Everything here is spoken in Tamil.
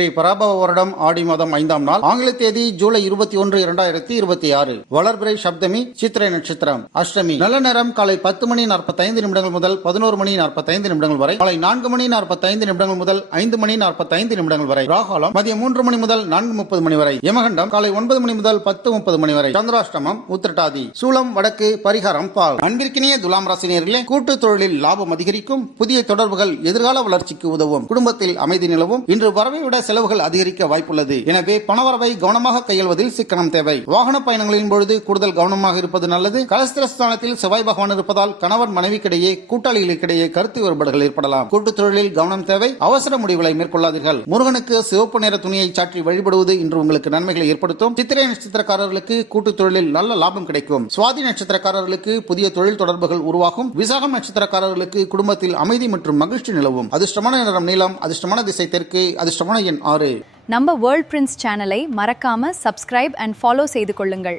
பராபவ வருடம் ஆடி மாதம் 5ஆம் நாள், ஆங்கில தேதி ஜூலை 21, 2026. வளர்பிறை சப்தமி, சித்திரை நட்சத்திரம், அஷ்டமி. நல்ல நேரம் காலை 10 மணி 45 நிமிடங்கள் முதல் 11 மணி 45 நிமிடங்கள் வரை, காலை 4 மணி 45 நிமிடங்கள் முதல் 5 மணி 45 நிமிடங்கள் வரை, ராகாலம் மதியம் 3 மணி முதல் 4:30 மணி வரை, யமகண்டம் காலை 9 மணி முதல் 10:30 மணி வரை, சந்திராஷ்டமம் உத்திரட்டாதி, சூலம் வடக்கு, பரிகாரம் பால். அன்பிற்கினிய துலாம் ராசினியர்களே, கூட்டு தொழிலில் லாபம் அதிகரிக்கும், புதிய தொடர்புகள் எதிர்கால வளர்ச்சிக்கு உதவும், குடும்பத்தில் அமைதி நிலவும். இன்று வரவை விட செலவுகள் அதிகரிக்க வாய்ப்புள்ளது. எனவே பணவரவை கவனமாக கையாள்வதில் சிக்கனம் தேவை. வாகன பயணங்களின் பொழுது கூடுதல் கவனமாக இருப்பது நல்லது. கலஸ்திரஸ்தானத்தில் செவ்வாய் பகவான் இருப்பதால் கணவன் மனைவிக்கிடையே, கூட்டாளிகளுக்கிடையே கருத்து வேறுபாடுகள் ஏற்படலாம். கூட்டுத் தொழிலில் கவனம் தேவை. அவசர முடிவுகளை மேற்கொள்ளாதீர்கள். முருகனுக்கு சிவப்பு நிற துணியை சாற்றி வழிபடுவது இன்று உங்களுக்கு நன்மைகளை ஏற்படுத்தும். சித்திரை நட்சத்திரக்காரர்களுக்கு கூட்டுத் தொழிலில் நல்ல லாபம் கிடைக்கும். சுவாதி நட்சத்திரக்காரர்களுக்கு புதிய தொழில் தொடர்புகள் உருவாகும். விசாகம் நட்சத்திரக்காரர்களுக்கு குடும்பத்தில் அமைதி மற்றும் மகிழ்ச்சி நிலவும். அதிர்ஷ்டமான நிறம் நீலம், அதிர்ஷ்டமான திசை தெற்கு, அதிர்ஷ்டமான எண் 6. நம்ம வேர்ல்ட் பிரின்ஸ் சேனலை மறக்காம சப்ஸ்கிரைப் அண்ட் ஃபாலோ செய்து கொள்ளுங்கள்.